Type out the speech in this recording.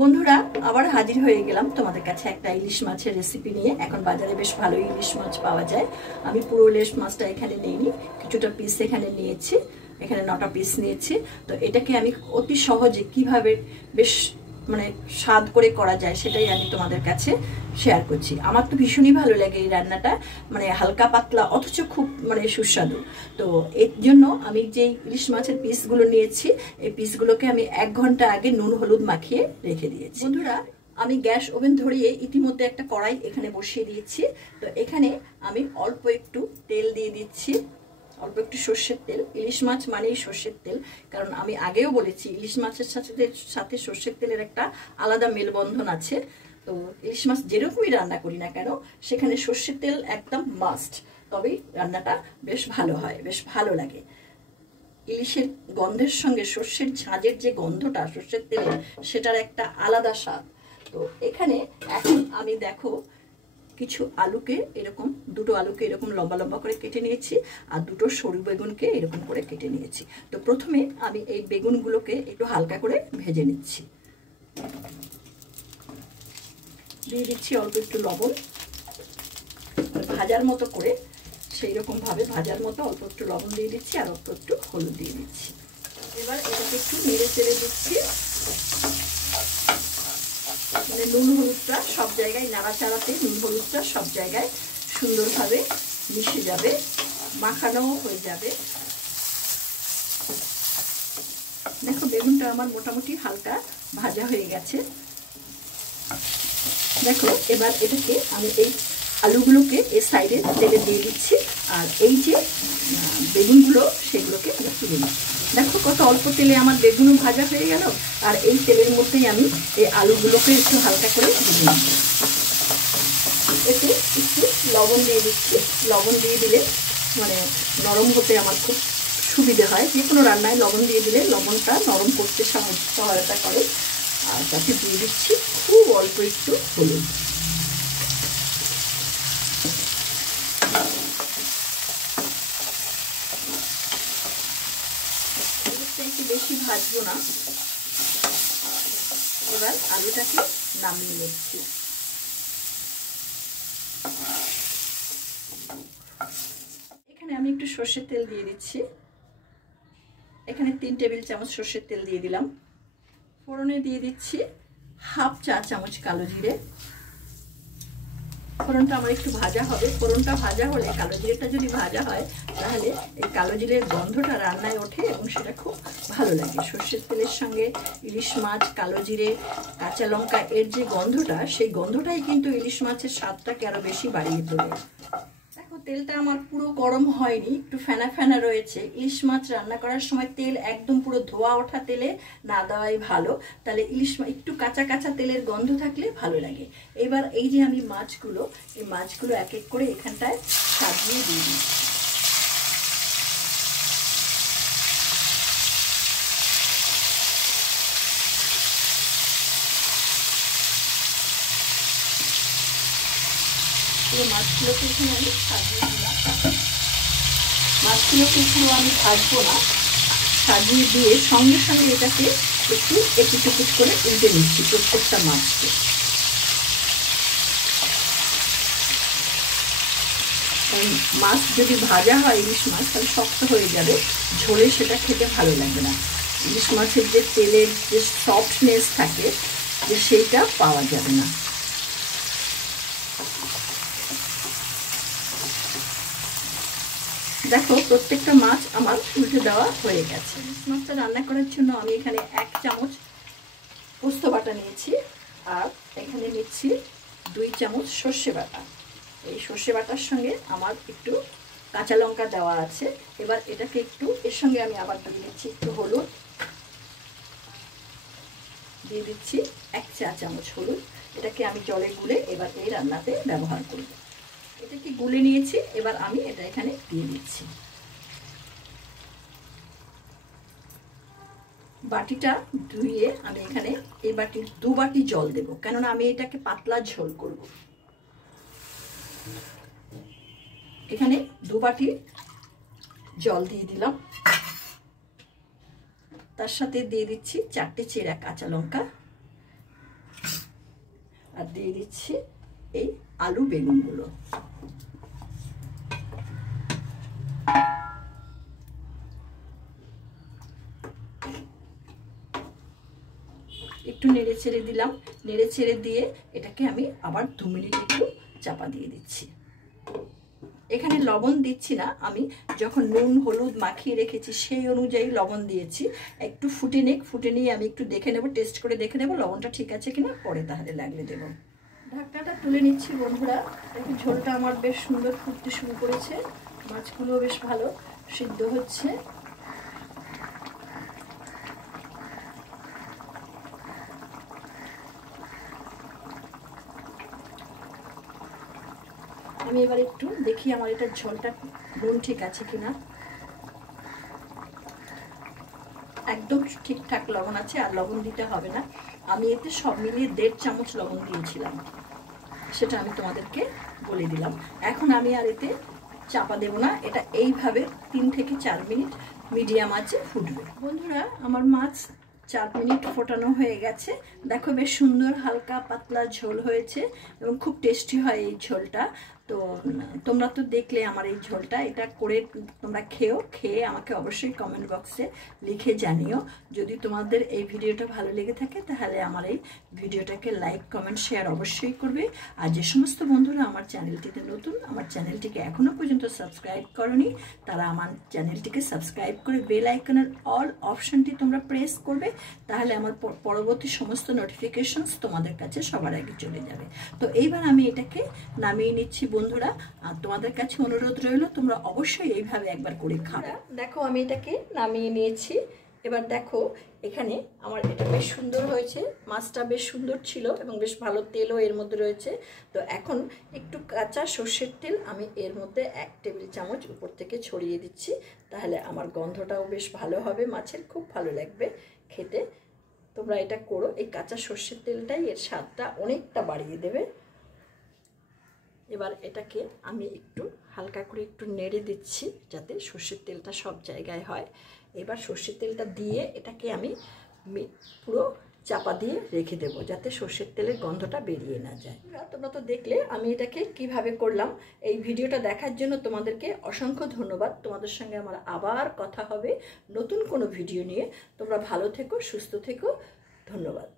বন্ধুরা আবার হাজির হয়ে গেলাম তোমাদের কাছে একটা ইলিশ মাছের রেসিপি নিয়ে। এখন বাজারে বেশ ভালো ইলিশ মাছ পাওয়া যায়। আমি পুরো ইলিশ মাছটা এখানে নিইনি, কিছুটা পিস এখানে নিয়েছি, এখানে 9টা পিস নিয়েছি। তো এটাকে আমি অতি সহজে কিভাবে বেশ স্বাদ করে করা যায় সেটাই আমি তোমাদের কাছে শেয়ার করছি। আমার তো ভীষণই ভালো লাগে এই রান্নাটা, হালকা পাতলা অথচ খুব সুস্বাদু। তো এর জন্য আমি যে ইলিশ মাছের পিসগুলো নিয়েছি, এই পিসগুলোকে আমি 1 ঘন্টা আগে নুন হলুদ মাখিয়ে রেখে দিয়েছি। বন্ধুরা আমি গ্যাস ওভেন ধরিয়ে ইতিমধ্যে একটা কড়াই এখানে বসিয়ে দিয়েছি। তো এখানে আমি অল্প একটু তেল দিয়ে দিচ্ছি, অল্প একটু সর্ষের তেল। ইলিশ মাছ মানেই সর্ষের তেল, কারণ আমি আগেও বলেছি ইলিশ মাছের সাথে সর্ষের তেলের একটা আলাদা মেলবন্ধন আছে। তো ইলিশ মাছ যেরকমই রান্না করি না কেন সেখানে সর্ষের তেল একদম মাস্ট, তবেই রান্নাটা বেশ ভালো হয়, বেশ ভালো লাগে। ইলিশের গন্ধের সঙ্গে সর্ষের ঝাঁঝের যে গন্ধটা সর্ষের তেলের, সেটার একটা আলাদা স্বাদ। তো এখানে এখন আমি দেখো কিছু আলুকে এরকম, 2টো আলুকে এরকম লম্বা লম্বা করে কেটে নিয়েছি, আর 2টো সরু বেগুনকে এরকম করে কেটে নিয়েছি। তো প্রথমে আমি এই বেগুনগুলোকে একটু হালকা করে ভেজে নিচ্ছি। দিয়ে দিচ্ছি অল্প একটু লবণ, ভাজার মতো করে, সেই রকম ভাবে ভাজার মতো অল্প একটু লবণ দিয়ে দিচ্ছি, আর অল্প একটু হলুদ দিয়ে দিচ্ছি। এবার এটাকে একটু নেড়ে চেড়ে দিচ্ছি, নুন হলুদটা সব জায়গায় নাড়াচাড়াতে নুন হলুদটা সব জায়গায় সুন্দরভাবে মিশে যাবে, মাখানো হয়ে যাবে। দেখো বেগুনটা আমার মোটামুটি হালকা ভাজা হয়ে গেছে। দেখো এবার এটাকে আমি এই আলুগুলোকে এই সাইডে তেলে দিয়ে দিচ্ছি, আর এই যে বেগুনগুলো সেগুলোকে আমি তুলে নিচ্ছি। দেখো কত অল্প তেলে আমার বেগুনও ভাজা হয়ে গেল, আর এই তেলের মধ্যেই আমি এই আলুগুলোকে একটু হালকা করে ভেজে নেব। এতে একটু লবণ দিয়ে দিচ্ছি। লবণ দিয়ে দিলে নরম হতে আমার খুব সুবিধে হয়। যে কোনো রান্নায় লবণ দিয়ে দিলে লবণটা নরম করতে সহায়তা করে। আর তাতে দিয়ে দিচ্ছি খুব অল্প একটু হলুদ। একটু বেশি ভাজবো না, এবার আলুটাকে নামিয়ে নিচ্ছি। এখানে আমি একটু সর্ষের তেল দিয়ে দিচ্ছি। এখানে 3 টেবিল চামচ সর্ষের তেল দিয়ে দিলাম। ফোড়নে দিয়ে দিচ্ছি 1/2 চা চামচ কালো জিরে। ফোড়নটা আমার একটু ভাজা হবে। ফোড়নটা ভাজা হলে, কালো জিরেটা যদি ভাজা হয় তাহলে এই কালো জিরের গন্ধটা রান্নায় ওঠে এবং সেটা খুব ভালো লাগে। সর্ষের তেলের সঙ্গে ইলিশ মাছ, কালো জিরে, কাঁচা লঙ্কা এর যে গন্ধটা, সেই গন্ধটাই কিন্তু ইলিশ মাছের স্বাদটাকে আরো বেশি বাড়িয়ে তোলে। দেখো তেলটা আমার পুরো গরম হয়নি, একটু ফেনা ফেনা রয়েছে। ইলিশ মাছ রান্না করার সময় তেল একদম পুরো ধোয়া ওঠা তেলে না দেওয়াই ভালো, তাহলে ইলিশ মাছ একটু কাঁচা কাঁচা তেলের গন্ধ থাকলে ভালো লাগে। এবার এই যে আমি এই মাছগুলো এক এক করে এখানটায় সাজিয়ে দিয়ে দিচ্ছি। মাছগুলোকে এখানে আমি সাজিয়ে দিলাম। মাছগুলোকে পুরো আমি ভাজবো না, সাজিয়ে দিয়ে সঙ্গে সঙ্গে এটাকে একটু এপিট করে উল্টে নিচ্ছি প্রত্যেকটা মাছকে। মাছ যদি ভাজা হয় ইলিশ মাছ তাহলে শক্ত হয়ে যাবে, ঝোলে সেটা খেতে ভালো লাগবে না। ইলিশ মাছের যে তেলের যে সফটনেস থাকে, যে সেইটা পাওয়া যাবে না। দেখো প্রত্যেকটা মাছ আমার উল্টে দেওয়া হয়ে গেছে। ইলিশ মাছটা রান্না করার জন্য আমি এখানে 1 চামচ পোস্ত বাটা নিয়েছি, আর এখানে নিচ্ছি 2 চামচ সর্ষে বাটা। এই সর্ষে বাটার সঙ্গে আমার একটু কাঁচা লঙ্কা দেওয়া আছে। এবার এটাকে একটু, এর সঙ্গে আমি আবার দিয়ে দিচ্ছি একটু হলুদ, দিয়ে দিচ্ছি 1 চা চামচ হলুদ। এটাকে আমি জলে গুলে এবার এই রান্নাতে ব্যবহার করব। এটাকে গুলে নিয়েছি, এবার আমি এটা এখানে দিয়ে দিচ্ছি। বাটিটা ধুয়ে আমি এখানে এই বাটির 2 বাটি জল দেব, কেননা আমি এটাকে পাতলা ঝোল করব। এখানে 2 বাটি জল দিয়ে দিলাম। তার সাথে দিয়ে দিচ্ছি 4টে চেরা কাঁচা লঙ্কা, আর দিয়ে দিচ্ছি এই আলু বেগুনগুলো। একটু নেড়ে ছেড়ে দিলাম, নেড়ে ছেড়ে দিয়ে এটাকে আমি আবার 2 মিনিট একটু চাপা দিয়ে দিচ্ছি। এখানে লবণ দিচ্ছি না, আমি যখন নুন হলুদ মাখিয়ে রেখেছি সেই অনুযায়ী লবণ দিয়েছি। একটু ফুটে নিয়ে আমি একটু দেখে নেব, টেস্ট করে দেখে নেব লবণটা ঠিক আছে কিনা, পরে তাহলে লাগলে দেব। ঢাকনাটা তুলে নিচ্ছি বন্ধুরা। দেখুন ঝোলটা আমার বেশ সুন্দর ফুটতে শুরু করেছে, মাছগুলো বেশ ভালো সিদ্ধ হচ্ছে। আমি এবার একটু দেখি আমার এটা ঝোলটা নুন ঠিক আছে কিনা। একদম ঠিকঠাক লবণ আছে, আর লবণ দিতে হবে না। আমি এতে সব মিলিয়ে 1.5 চামচ লবণ দিয়েছিলাম, সেটা আমি তোমাদেরকে বলে দিলাম। এখন আমি আর এতে চাপা দেব না, এটা এইভাবে 3 থেকে 4 মিনিট মিডিয়াম আঁচে ফুটবে। বন্ধুরা আমার মাছ 4 মিনিট ফোটানো হয়ে গেছে। দেখো বেশ সুন্দর হালকা পাতলা ঝোল হয়েছে এবং খুব টেস্টি হয় এই ঝোলটা। তো তোমরা তো দেখলে আমার এই ঝোলটা, এটা করে তোমরা খেয়ে আমাকে অবশ্যই কমেন্ট বক্সে লিখে জানিও। যদি তোমাদের এই ভিডিওটা ভালো লেগে থাকে তাহলে আমার এই ভিডিওটাকে লাইক কমেন্ট শেয়ার অবশ্যই করবে। আর যে সমস্ত বন্ধুরা আমার চ্যানেলটিতে নতুন, আমার চ্যানেলটিকে এখনো পর্যন্ত সাবস্ক্রাইব করনি, তারা আমার চ্যানেলটিকে সাবস্ক্রাইব করে বেল আইকনের অল অপশনটি তোমরা প্রেস করবে, তাহলে আমার পরবর্তী সমস্ত নোটিফিকেশনস তোমাদের কাছে সবার আগে চলে যাবে। তো এইবার আমি এটাকে নামিয়ে নিচ্ছি বন্ধুরা। আর তোমাদের কাছে অনুরোধ রইল তোমরা অবশ্যই এইভাবে একবার করে খাবে। দেখো আমি এটাকে নামিয়ে নিয়েছি। এবার দেখো এখানে আমার এটা বেশ সুন্দর হয়েছে, মাছটা বেশ সুন্দর ছিল এবং বেশ ভালো তেলও এর মধ্যে রয়েছে। তো এখন একটু কাঁচা সর্ষের তেল আমি এর মধ্যে 1 টেবিল চামচ উপর থেকে ছড়িয়ে দিচ্ছি, তাহলে আমার গন্ধটাও বেশ ভালো হবে, মাছের খুব ভালো লাগবে খেতে। তোমরা এটা করো, এই কাঁচা সর্ষের তেলটাই এর স্বাদটা অনেকটা বাড়িয়ে দেবে। এবার এটাকে আমি একটু হালকা করে একটু নেড়ে দিচ্ছি যাতে সর্ষের তেলটা সব জায়গায় হয়। এবার সর্ষের তেলটা দিয়ে এটাকে আমি পুরো চাপা দিয়ে রেখে দেবো যাতে সর্ষের তেলের গন্ধটা বেরিয়ে না যায়। তোমরা তো দেখলে আমি এটাকে কিভাবে করলাম। এই ভিডিওটা দেখার জন্য তোমাদেরকে অসংখ্য ধন্যবাদ। তোমাদের সঙ্গে আমার আবার কথা হবে নতুন কোনো ভিডিও নিয়ে। তোমরা ভালো থেকো, সুস্থ থেকো, ধন্যবাদ।